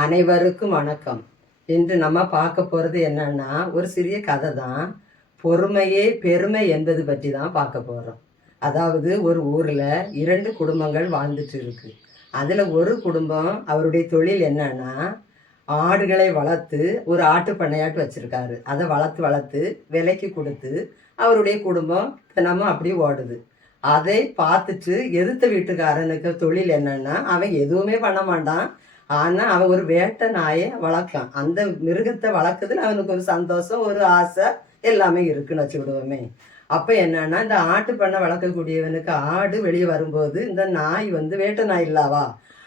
அனைவருக்கும் வணக்கம். இன்று நம்ம பார்க்க போறது என்னன்னா, ஒரு சிறிய கதை தான். பொறுமையே பெருமை என்பது பற்றி தான் பார்க்க போறோம். அதாவது ஒரு ஊர்ல 2 குடும்பங்கள் வாழ்ந்துட்டு இருக்கு. அதுல ஒரு குடும்பம் அவருடைய தொழில் என்னன்னா, ஆடுகளை வளர்த்து ஒரு ஆட்டு பண்ணையாட்டு வச்சிருக்காரு. அதை வளர்த்து வளர்த்து விலைக்கு கொடுத்து அவருடைய குடும்பம் தினமும் அப்படி ஓடுது. அதை பார்த்துட்டு எதிர்த்த வீட்டுக்காரனுக்கு தொழில் என்னன்னா, அவன் எதுவுமே பண்ண மாட்டான். ஆனா அவன் ஒரு வேட்டை நாயை வளர்க்கலாம். அந்த மிருகத்தை வளர்க்குறதுல அவனுக்கு ஒரு சந்தோஷம், ஒரு ஆசை எல்லாமே இருக்குன்னு வச்சுக்கிடுவோமே. அப்ப என்னன்னா, இந்த ஆட்டு பண்ணை வளர்க்கக்கூடியவனுக்கு ஆடு வெளியே வரும்போது இந்த நாய் வேட்டை நாய் இல்லாவா,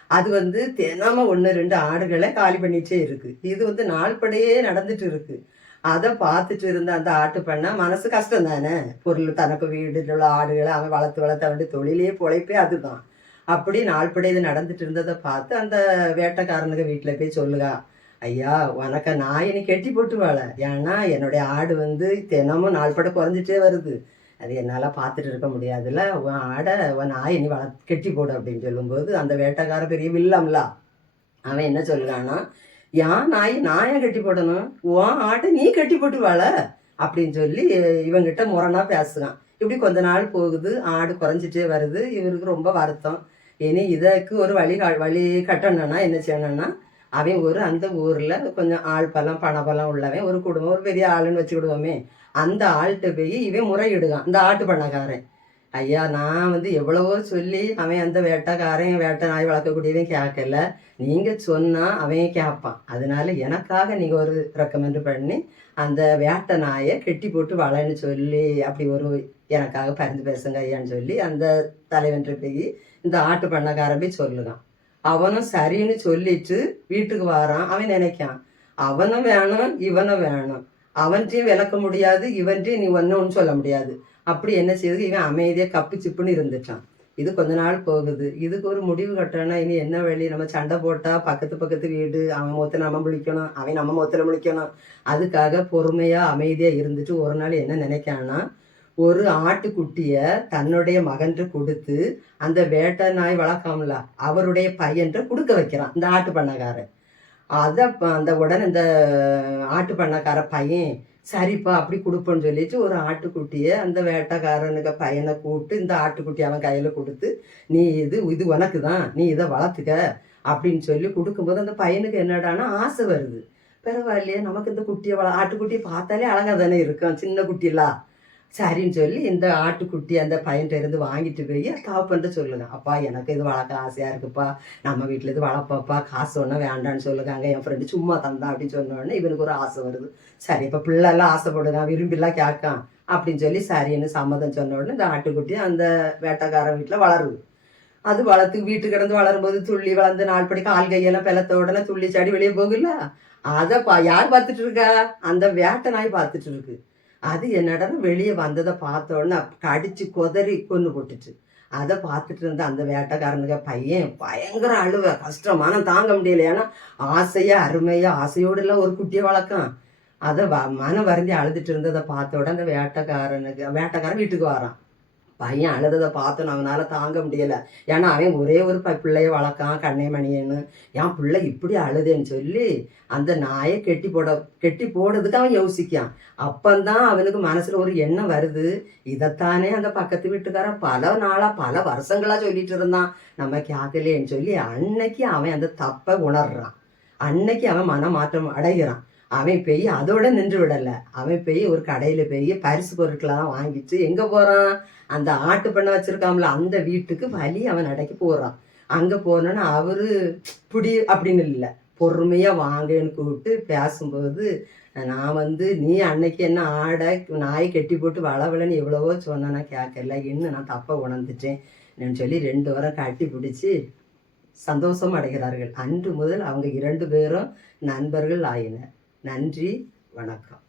அது தினமும் 1-2 ஆடுகளை காலி பண்ணிட்டே இருக்கு. இது நாள்படையே நடந்துட்டு இருக்கு. அதை பார்த்துட்டு இருந்த அந்த ஆட்டு பண்ணை மனசு கஷ்டம் தானே. பொருள் தனக்கு வீடுல உள்ள ஆடுகளை அவன் வளர்த்து வளர்த்து அவனுடைய தொழிலே பொழைப்பே அதுதான். அப்படி நாள்படி இது நடந்துட்டு இருந்ததை பார்த்து அந்த வேட்டைக்காரனுக்கு வீட்டில் போய் சொல்லுகா, ஐயா உனக்கு நாய் நீ கெட்டி போட்டு வாழ. ஏன்னா என்னுடைய ஆடு தினமும் நாள்பட குறைஞ்சிட்டே வருது. அது என்னால் பார்த்துட்டு இருக்க முடியாதுல்ல. உன் ஆடை உன் நாயை நீ கெட்டி போடு அப்படின்னு சொல்லும்போது அந்த வேட்டைக்கார பெரிய வில்லம்ல அவன் என்ன சொல்லுறான்னா, ஏன் நாயை கட்டி போடணும், உன் ஆட்டை நீ கட்டி போட்டு வாழ அப்படின்னு சொல்லி இவங்கிட்ட முரணா பேசுகிறான். இப்படி கொஞ்ச நாள் போகுது, ஆடு குறைஞ்சிட்டே வருது. இவருக்கு ரொம்ப வருத்தம். இனி இதுக்கு ஒரு வழி கட்டணும்னா என்ன செய்யணும்னா, அவன் அந்த ஊரில் கொஞ்சம் ஆள் பலம் பணபலம் உள்ளவன் ஒரு குடும்பம், ஒரு பெரிய ஆளுன்னு வச்சுக்கிடுவோமே. அந்த ஆள்கிட்ட போய் இவன் முறையிடுவான், இந்த ஆட்டு பண்ணக்காரன். ஐயா நான் எவ்வளவோ சொல்லி அவன் அந்த வேட்டைக்காரன் வேட்டை நாய் வளர்க்கக்கூடியவன் கேட்கல. நீங்கள் சொன்னால் அவன் கேட்பான். அதனால எனக்காக நீங்கள் ஒரு ரெக்கமெண்ட் பண்ணி அந்த வேட்டை நாயை கெட்டி போட்டு வளன்னு சொல்லி அப்படி எனக்காக பரிந்து பேசுங்க ஐயான்னு சொல்லி அந்த தலைவன்ட்டு போய் இந்த ஆட்டு பண்ணக்காரன் போய் சொல்லுறான். அவனும் சரின்னு சொல்லிட்டு வீட்டுக்கு வாரான். அவன் நினைக்கான், அவனும் வேணும் இவனும் வேணும், அவன்கிட்டையும் விளக்க முடியாது, இவன்ட்டையும் நீ ஒன்றும் சொல்ல முடியாது. அப்படி என்ன செய்யுது, இவன் அமைதியாக கப்பு சிப்புன்னு இருந்துட்டான். இது கொஞ்ச நாள் போகுது. இதுக்கு ஒரு முடிவு கட்டணும்னா இனி என்ன வழி, நம்ம சண்டை போட்டால் பக்கத்து வீடு அவன் முகத்தில் நம்ம முழிக்கணும், அவன் நம்ம முகத்தில் முழிக்கணும். அதுக்காக பொறுமையாக அமைதியாக இருந்துட்டு ஒரு நாள் என்ன நினைக்கான்னா, ஒரு ஆட்டுக்குட்டியை தன்னுடைய மகன்ட்டு கொடுத்து அந்த வேட்டை நாய் வளர்க்காமல அவருடைய பையன்ட்டு கொடுக்க வைக்கிறான் இந்த ஆட்டு பண்ணக்காரன். அதை அந்த உடனே இந்த ஆட்டு பண்ணக்கார பையன் சரிப்பா அப்படி கொடுப்போன்னு சொல்லிட்டு ஒரு ஆட்டுக்குட்டியை அந்த வேட்டைக்காரனுக்கு பையனை கூப்பிட்டு இந்த ஆட்டுக்குட்டி அவன் கையில் கொடுத்து, நீ இது உனக்கு தான், நீ இதை வளர்த்துக்க அப்படின்னு சொல்லி கொடுக்கும்போது அந்த பையனுக்கு என்னடானா ஆசை வருது. பரவாயில்லையே, நமக்கு இந்த ஆட்டுக்குட்டியை பார்த்தாலே அழகாக தானே இருக்கும், சின்ன குட்டிலாம். சரின்னு சொல்லி இந்த ஆட்டுக்குட்டி அந்த பையன்கிட்ட இருந்து வாங்கிட்டு போய் தாப்பன்ட்டு சொல்லுங்க, அப்பா எனக்கு இது வளர்க்க ஆசையாக இருக்குப்பா, நம்ம வீட்டில் இது வளர்ப்பாப்பா, காசு ஒன்றும் வேண்டான்னு சொல்லுங்க, என் ஃப்ரெண்டு சும்மா தந்தான் அப்படின்னு சொன்னோடனே இவனுக்கு ஒரு ஆசை வருது. சரி இப்போ பிள்ளைலாம் ஆசைப்படுங்க, விரும்பிலாம் கேட்கான் அப்படின்னு சொல்லி சரின்னு சம்மதம் சொன்ன உடனே இந்த ஆட்டுக்குட்டி அந்த வேட்டைக்காரன் வீட்டில் வளருது. அது வளர்த்து வீட்டு கிடந்து வளரும்போது துள்ளி வளர்ந்து நாள்படி கால் கையெல்லாம் பெலத்த உடனே துள்ளி சாடி வெளியே போகல. அதை யார் பார்த்துட்டு இருக்கா, அந்த வேட்டை நாய் பார்த்துட்டு இருக்கு. அது என்னடா வெளியே வந்ததை பார்த்தோன்னே கடிச்சு கொதறி கொண்டு போட்டுச்சு. அதை பார்த்துட்டு இருந்த அந்த வேட்டைக்காரனுக்கு பையன் பயங்கர அழுவ, கஷ்டமான தாங்க முடியல. ஏன்னா அருமையா ஆசையோடுலாம் ஒரு குட்டியை வளர்க்கான். அதை மனம் வருந்தி அழுதுட்டு இருந்ததை பார்த்தோட அந்த வேட்டைக்காரன் வீட்டுக்கு வரான். பையன் அழுததை பார்த்தோன்னு அவனால் தாங்க முடியலை. ஏன்னா அவன் ஒரே ஒரு பிள்ளைய வளர்க்கான், கண்ணே மணியன்னு. என் பிள்ளை இப்படி அழுதேன்னு சொல்லி அந்த நாயை கெட்டி போடுறதுக்கு அவன் யோசிக்கான். அப்பந்தான் அவனுக்கு மனசில் ஒரு எண்ணம் வருது, இதைத்தானே அந்த பக்கத்து வீட்டுக்காரன் பல நாளாக பல வருஷங்களாக சொல்லிட்டு இருந்தான், நம்ம கேட்கலேன்னு சொல்லி அன்னைக்கு அவன் அந்த தப்பை உணர்றான். அன்னைக்கு அவன் மனமாற்றம் அடைகிறான். அவன் போய் அதோட நின்று விடலை. அவன் போய் ஒரு கடையில் போய் பரிசு பொருட்களெல்லாம் வாங்கிட்டு எங்கே போகிறான், அந்த ஆட்டு பண்ணை வச்சுருக்காமல அந்த வீட்டுக்கு அவன் நடைக்கு போகிறான். அங்கே போனோன்னா அவரு புடி அப்படின்னு இல்லை, பொறுமையாக வாங்கன்னு கூப்பிட்டு பேசும்போது, நான் நீ அன்னைக்கு என்ன நாய் கெட்டி போட்டு வளவலன்னு எவ்வளவோ சொன்ன, நான் கேட்கல, இன்னும் நான் தப்பை உணர்ந்துட்டேன் சொல்லி 2 வாரம் கட்டி பிடிச்சி சந்தோஷம் அடைகிறார்கள். அன்று முதல் அவங்க 2 பேரும் நண்பர்கள் ஆயினர். நன்றி, வணக்கம்.